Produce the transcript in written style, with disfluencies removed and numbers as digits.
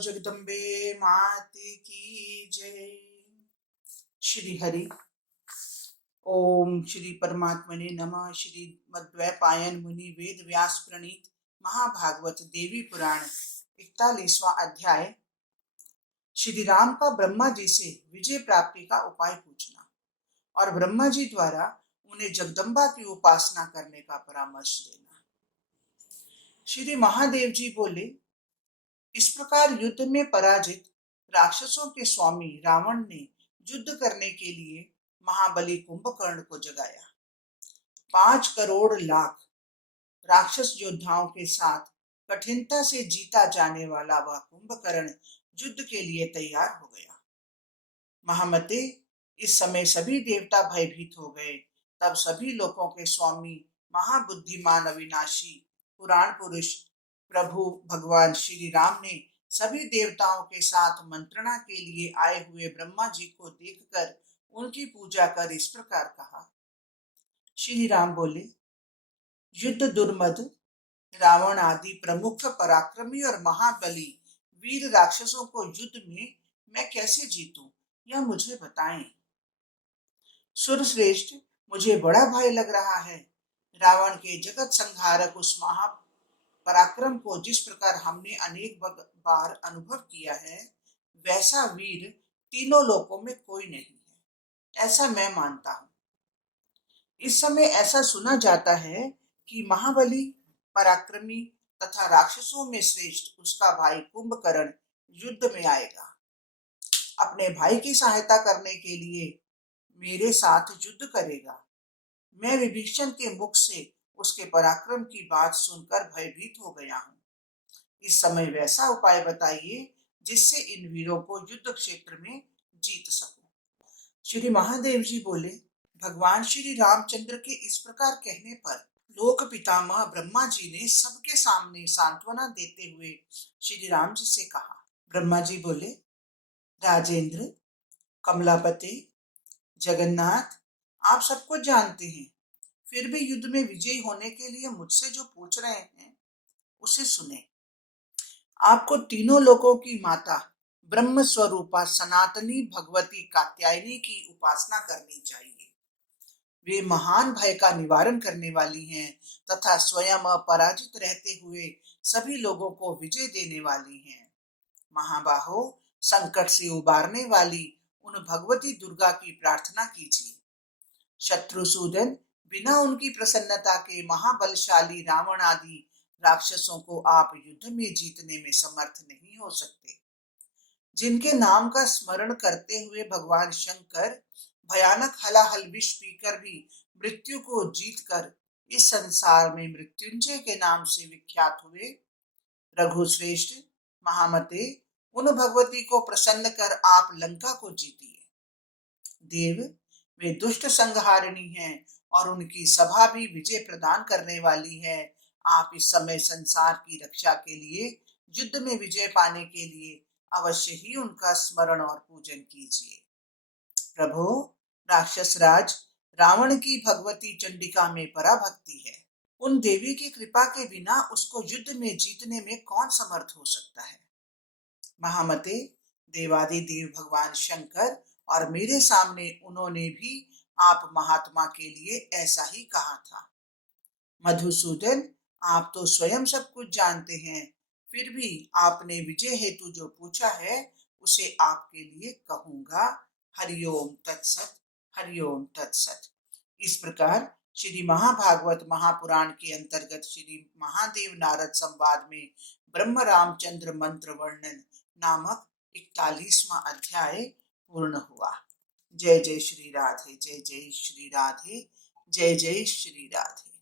जगदम्बे माते की जय। श्री हरि ओम श्री परमात्मने नमः। श्री मद्वैपायन मुनि वेद व्यास प्रणीत महाभागवत देवी पुराण 41वां अध्याय। श्री राम का ब्रह्मा जी से विजय प्राप्ति का उपाय पूछना और ब्रह्मा जी द्वारा उन्हें जगदम्बा की उपासना करने का परामर्श देना। श्री महादेव जी बोले, इस प्रकार युद्ध में पराजित राक्षसों के स्वामी रावण ने युद्ध करने के लिए महाबली कुंभकर्ण को जगाया। 5 करोड़ लाख राक्षस योद्धाओं के साथ कठिनता से जीता जाने वाला वह कुंभकर्ण युद्ध के लिए तैयार हो गया। महामते, इस समय सभी देवता भयभीत हो गए। तब सभी लोगों के स्वामी महाबुद्धिमान अविनाशी पुराण पुरुष प्रभु भगवान श्री राम ने सभी देवताओं के साथ मंत्रणा के लिए आए हुए ब्रह्मा जी को देखकर उनकी पूजा कर इस प्रकार कहा। श्री राम बोले, युद्ध दुर्मद रावण आदि प्रमुख पराक्रमी और महाबली वीर राक्षसों को युद्ध में मैं कैसे जीतूं, यह मुझे बताएं। सुरश्रेष्ठ, मुझे बड़ा भय लग रहा है। रावण के जगत संहारक उस महा पराक्रम को जिस प्रकार हमने अनेक बार अनुभव किया है, वैसा वीर तीनों लोकों में कोई नहीं है, ऐसा मैं मानता हूं। इस समय ऐसा सुना जाता है कि महाबली पराक्रमी तथा राक्षसों में श्रेष्ठ उसका भाई कुंभकर्ण युद्ध में आएगा। अपने भाई की सहायता करने के लिए मेरे साथ युद्ध करेगा। मैं विभीषण के मुख से उसके पराक्रम की बात सुनकर भयभीत हो गया हूँ। इस समय वैसा उपाय बताइए जिससे इन वीरों को युद्ध क्षेत्र में जीत सकूं। श्री महादेव जी बोले, भगवान श्री रामचंद्र के इस प्रकार कहने पर लोक पितामह ब्रह्मा जी ने सबके सामने सांत्वना देते हुए श्री राम जी से कहा। ब्रह्मा जी बोले, राजेंद्र, कमलापति, जगन्नाथ, आप सब कुछ जानते हैं, फिर भी युद्ध में विजयी होने के लिए मुझसे जो पूछ रहे हैं उसे सुने। आपको तीनों लोकों की माता ब्रह्म स्वरूपा सनातनी भगवती कात्यायनी की उपासना करनी चाहिए। वे महान भय का निवारण करने वाली हैं तथा स्वयं अपराजित रहते हुए सभी लोगों को विजय देने वाली हैं। महाबाहो, संकट से उबारने वाली उन भगवती दुर्गा की प्रार्थना कीजिए। शत्रुसूदन, बिना उनकी प्रसन्नता के महाबलशाली रावण आदि राक्षसों को आप युद्ध में जीतने में समर्थ नहीं हो सकते। जिनके नाम का स्मरण करते हुए भगवान शंकर भयानक हलाहल विष पीकर भी मृत्यु को जीतकर इस संसार में मृत्युंजय के नाम से विख्यात हुए, रघुश्रेष्ठ महामते, उन भगवती को प्रसन्न कर आप लंका को जीतिए। देव, वे दुष्ट संहारिणी हैं और उनकी सभा भी विजय प्रदान करने वाली है। आप इस समय संसार की रक्षा के लिए युद्ध में विजय पाने के लिए अवश्य ही उनका स्मरण और पूजन कीजिए। प्रभु, राक्षस राज रावण की भगवती चंडिका में पराभक्ति है। उन देवी की कृपा के बिना उसको युद्ध में जीतने में कौन समर्थ हो सकता है। महामते, देवादिदेव भगवान शंकर और मेरे सामने उन्होंने भी आप महात्मा के लिए ऐसा ही कहा था। मधुसूदन, आप तो स्वयं सब कुछ जानते हैं, फिर भी आपने विजय हेतु जो पूछा है उसे आपके लिए कहूंगा। हरिओम तत्सत, हरिओम तत्सत। इस प्रकार श्री महाभागवत महापुराण के अंतर्गत श्री महादेव नारद संवाद में ब्रह्म रामचंद्र मंत्र वर्णन नामक 41वां अध्याय पूर्ण हुआ। जय जय श्री राधे, जय जय श्री राधे, जय जय श्री राधे।